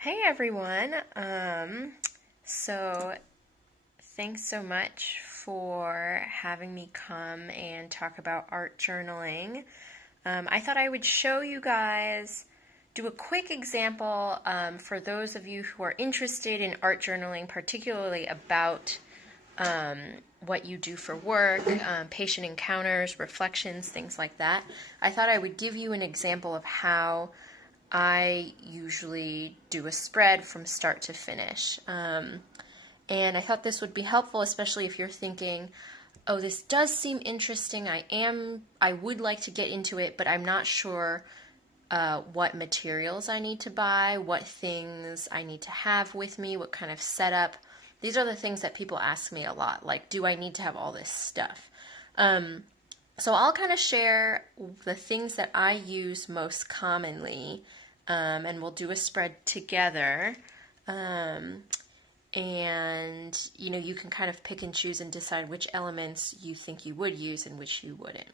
Hey everyone. So thanks so much for having me come and talk about art journaling. I thought I would show you guys, do a quick example for those of you who are interested in art journaling, particularly about um, what you do for work, patient encounters, reflections, things like that. I thought I would give you an example of how I usually do a spread from start to finish. And I thought this would be helpful, especially if you're thinking, oh, this does seem interesting. I would like to get into it, but I'm not sure what materials I need to buy, what things I need to have with me, what kind of setup. These are the things that people ask me a lot. Like, do I need to have all this stuff? So I'll kind of share the things that I use most commonly, and we'll do a spread together. And you can kind of pick and choose and decide which elements you think you would use and which you wouldn't.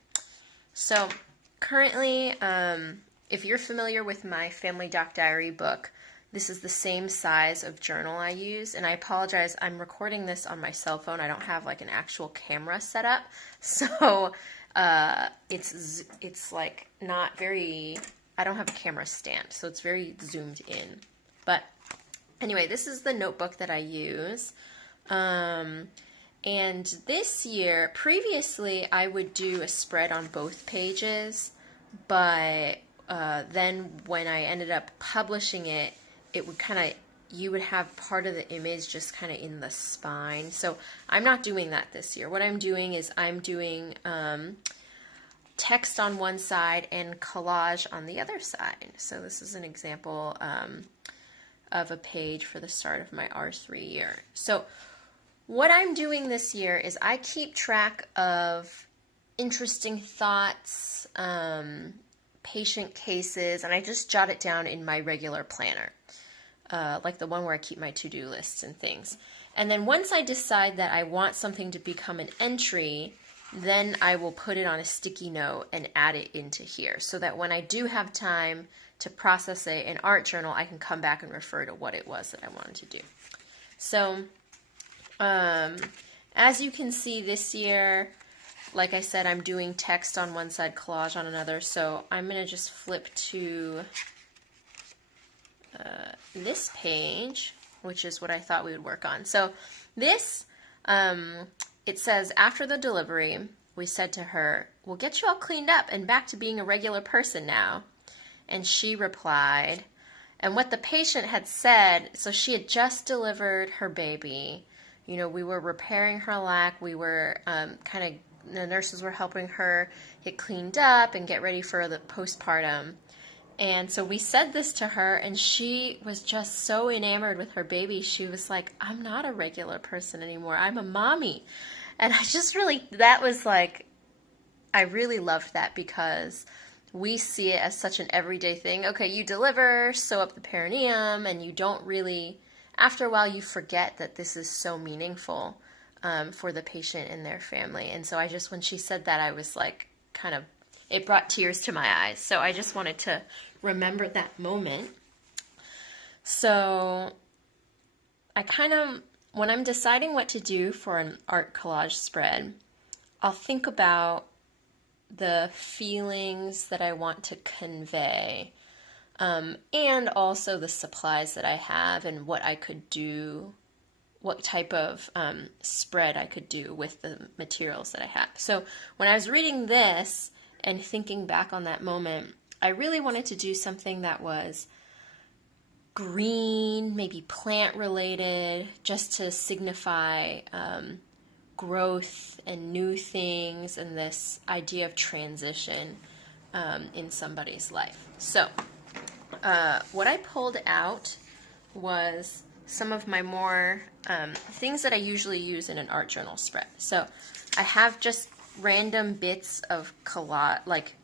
So currently, if you're familiar with my Family Doc Diary book, this is the same size of journal I use, and I apologize, I'm recording this on my cell phone. I don't have like an actual camera set up, so it's like not very, I don't have a camera stand, so it's very zoomed in. But anyway, this is the notebook that I use. And this year, previously, I would do a spread on both pages, but then when I ended up publishing it, it would kind of, you would have part of the image just kind of in the spine. So I'm not doing that this year. What I'm doing is I'm doing text on one side and collage on the other side. So this is an example of a page for the start of my R3 year. So what I'm doing this year is I keep track of interesting thoughts, patient cases, and I just jot it down in my regular planner, like the one where I keep my to-do lists and things. And then once I decide that I want something to become an entry, then I will put it on a sticky note and add it into here so that when I do have time to process it in art journal, I can come back and refer to what it was that I wanted to do. So as you can see this year, like I said, I'm doing text on one side, collage on another, so I'm going to just flip to this page, which is what I thought we would work on. So this, it says, after the delivery, we said to her, we'll get you all cleaned up and back to being a regular person now. And she replied, and what the patient had said, so she had just delivered her baby. We were repairing her lac. We were the nurses were helping her get cleaned up and get ready for the postpartum. And so we said this to her, and she was just so enamored with her baby. She was like, I'm not a regular person anymore. I'm a mommy. And I just really, that was like, I really loved that because we see it as such an everyday thing. Okay, you deliver, sew up the perineum, and you don't really, after a while, you forget that this is so meaningful for the patient and their family. And so I just, when she said that, I was like, kind of, it brought tears to my eyes. So I just wanted to remember that moment. So I kind of, when I'm deciding what to do for an art collage spread, I'll think about the feelings that I want to convey, and also the supplies that I have and what I could do, what type of spread I could do with the materials that I have. So when I was reading this and thinking back on that moment, I really wanted to do something that was green, maybe plant related, just to signify growth and new things and this idea of transition in somebody's life. So what I pulled out was some of my more things that I usually use in an art journal spread. So I have just random bits of collage, like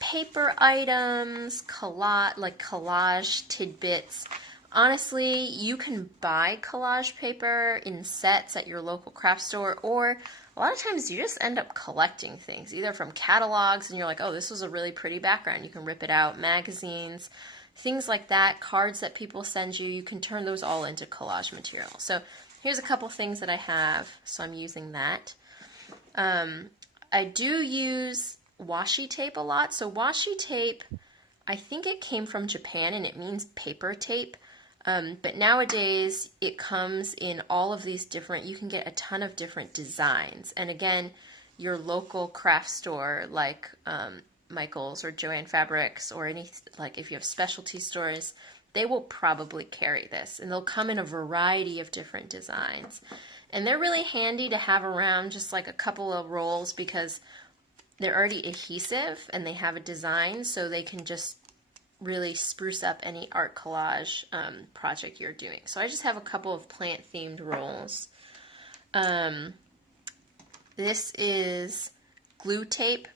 paper items, collage tidbits. Honestly, you can buy collage paper in sets at your local craft store, or a lot of times you just end up collecting things, either from catalogs and you're like, oh, this was a really pretty background. You can rip it out, magazines, things like that, cards that people send you, you can turn those all into collage material. So here's a couple things that I have, so I'm using that. I do use washi tape a lot. So washi tape, I think it came from Japan and it means paper tape. But nowadays it comes in all of these different, you can get a ton of different designs. And again, your local craft store like Michael's or Joann Fabrics or any, like if you have specialty stores, they will probably carry this. And they'll come in a variety of different designs. And they're really handy to have around, just like a couple of rolls, because they're already adhesive and they have a design, so they can just really spruce up any art collage project you're doing. So I just have a couple of plant themed rolls. This is glue tape.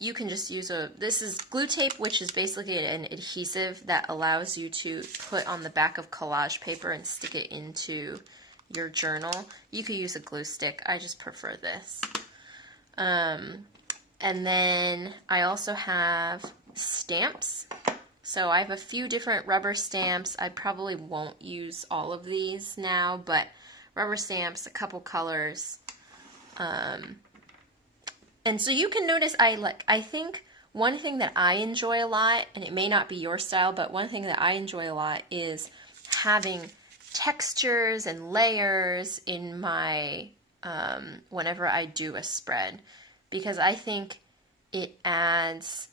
You can just use this is glue tape, which is basically an adhesive that allows you to put on the back of collage paper and stick it into your journal. You could use a glue stick. I just prefer this. And then I also have stamps. So I have a few different rubber stamps. I probably won't use all of these now, but rubber stamps, a couple colors. And so you can notice I think one thing that I enjoy a lot, and it may not be your style, but one thing that I enjoy a lot is having textures and layers in my, whenever I do a spread, because I think it adds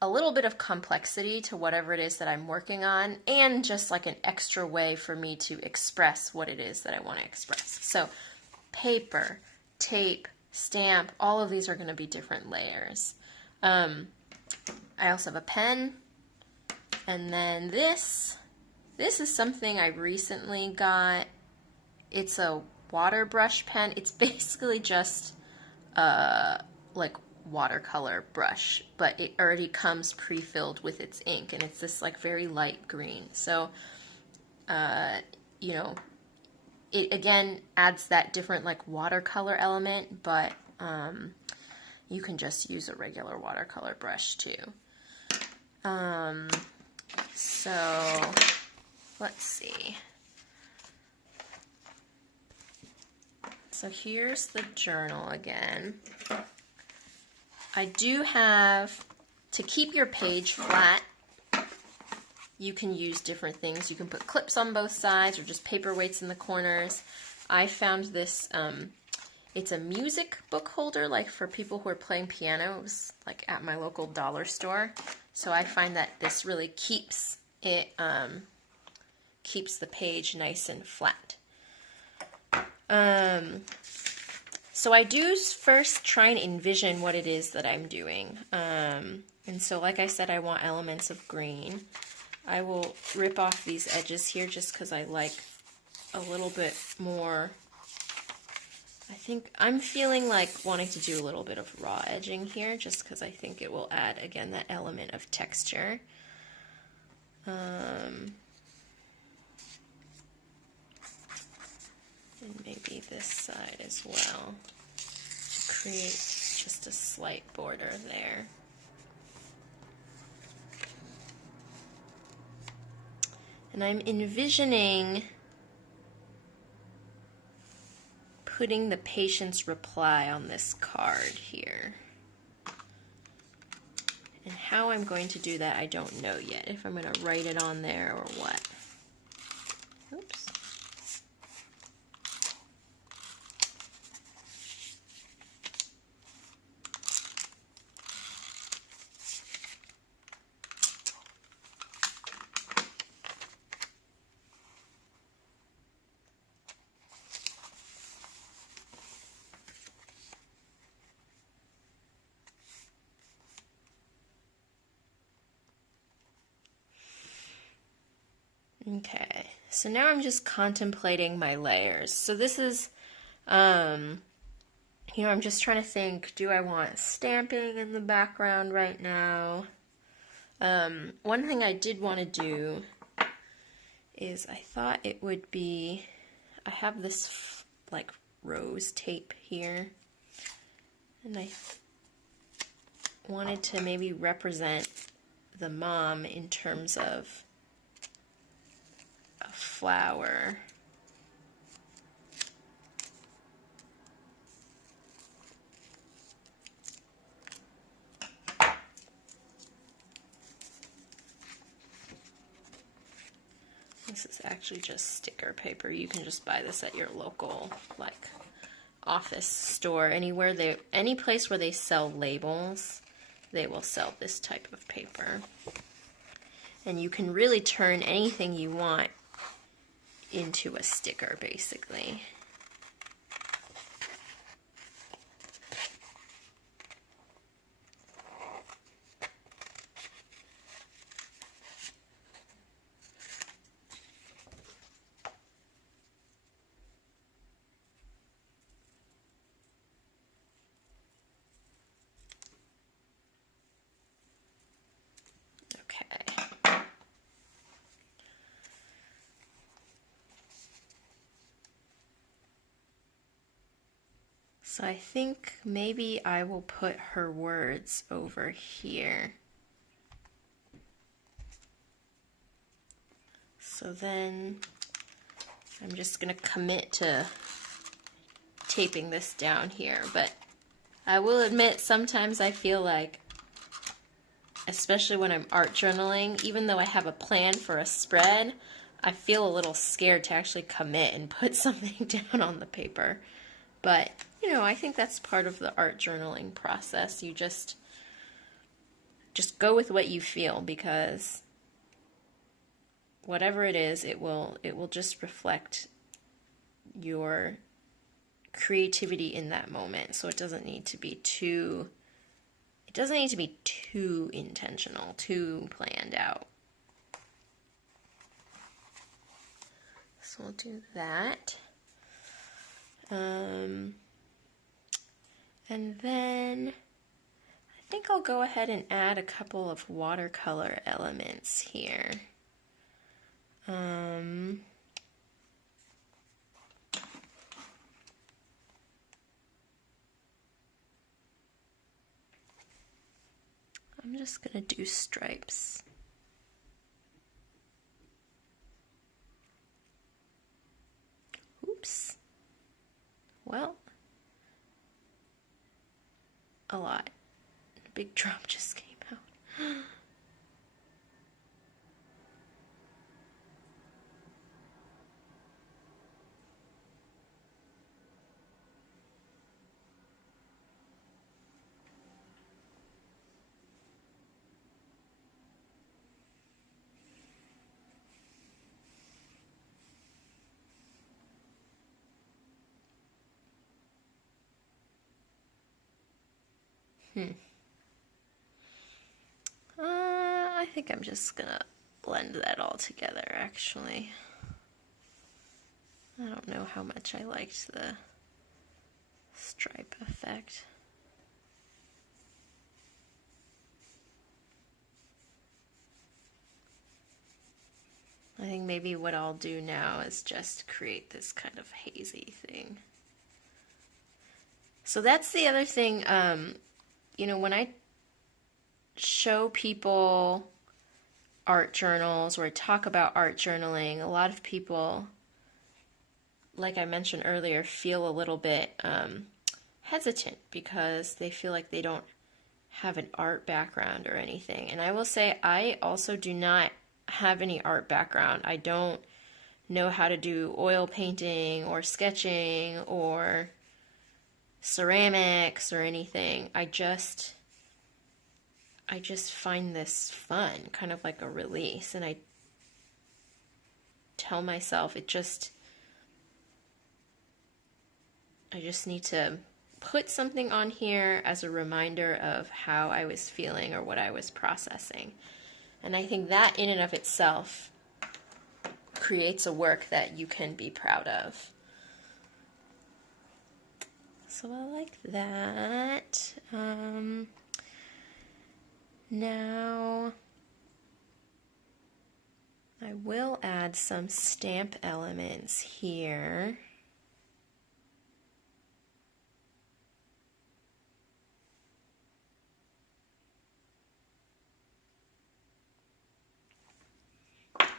a little bit of complexity to whatever it is that I'm working on, and just like an extra way for me to express what it is that I want to express. So paper, tape, stamp, all of these are going to be different layers. I also have a pen, and then this is something I recently got. It's a water brush pen. It's basically just like watercolor brush, but it already comes pre-filled with its ink, and it's this like very light green. So you know, it again adds that different like watercolor element, but you can just use a regular watercolor brush too. So let's see. So here's the journal again. I do have, to keep your page flat, you can use different things. You can put clips on both sides or just paperweights in the corners. I found this, it's a music book holder, like for people who are playing piano. It was like at my local dollar store. So I find that this really keeps it, keeps the page nice and flat. So I do first try and envision what it is that I'm doing. And so like I said, I want elements of green. I will rip off these edges here just because I like a little bit more. I think I'm feeling like wanting to do a little bit of raw edging here just because I think it will add, again, that element of texture. And maybe this side as well, to create just a slight border there. And I'm envisioning putting the patient's reply on this card here. And how I'm going to do that, I don't know yet. If I'm going to write it on there or what. Oops. Okay, so now I'm just contemplating my layers. So this is, you know, I'm just trying to think, do I want stamping in the background right now? One thing I did want to do is I thought it would be, I have this like rose tape here, and I wanted to maybe represent the mom in terms of a flower. This is actually just sticker paper. You can just buy this at your local, like, office store. Any place where they sell labels, they will sell this type of paper. And you can really turn anything you want into a sticker, basically. So I think maybe I will put her words over here. So then I'm just gonna commit to taping this down here, but I will admit sometimes I feel like, especially when I'm art journaling, even though I have a plan for a spread, I feel a little scared to actually commit and put something down on the paper. But, you know, I think that's part of the art journaling process. You just go with what you feel, because whatever it is, it will just reflect your creativity in that moment. So it doesn't need to be too intentional, too planned out. So we'll do that. And then I think I'll go ahead and add a couple of watercolor elements here. I'm just gonna do stripes. Oops. Well, a lot. A big drop just came out. I think I'm just gonna blend that all together, actually. I don't know how much I liked the stripe effect. I think maybe what I'll do now is just create this kind of hazy thing. So that's the other thing, you know, when I show people art journals or I talk about art journaling, a lot of people, like I mentioned earlier, feel a little bit hesitant because they feel like they don't have an art background or anything. And I will say I also do not have any art background. I don't know how to do oil painting or sketching or ceramics or anything. I just find this fun, kind of like a release, and I tell myself I just need to put something on here as a reminder of how I was feeling or what I was processing. And I think that in and of itself creates a work that you can be proud of. So I like that. Now I will add some stamp elements here.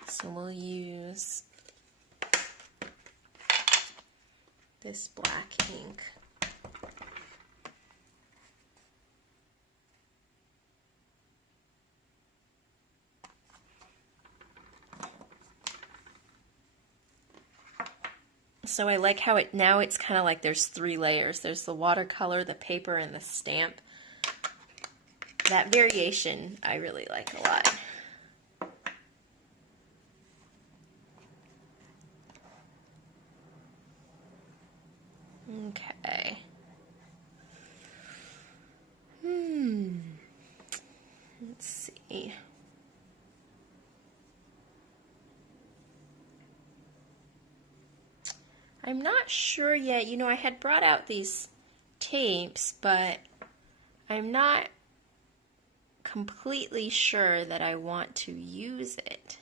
So we'll use this black ink. So I like how now it's kind of like there's 3 layers. There's the watercolor, the paper, and the stamp. That variation I really like a lot. Okay. Let's see. I'm not sure yet. You know, I had brought out these tapes, but I'm not completely sure that I want to use it.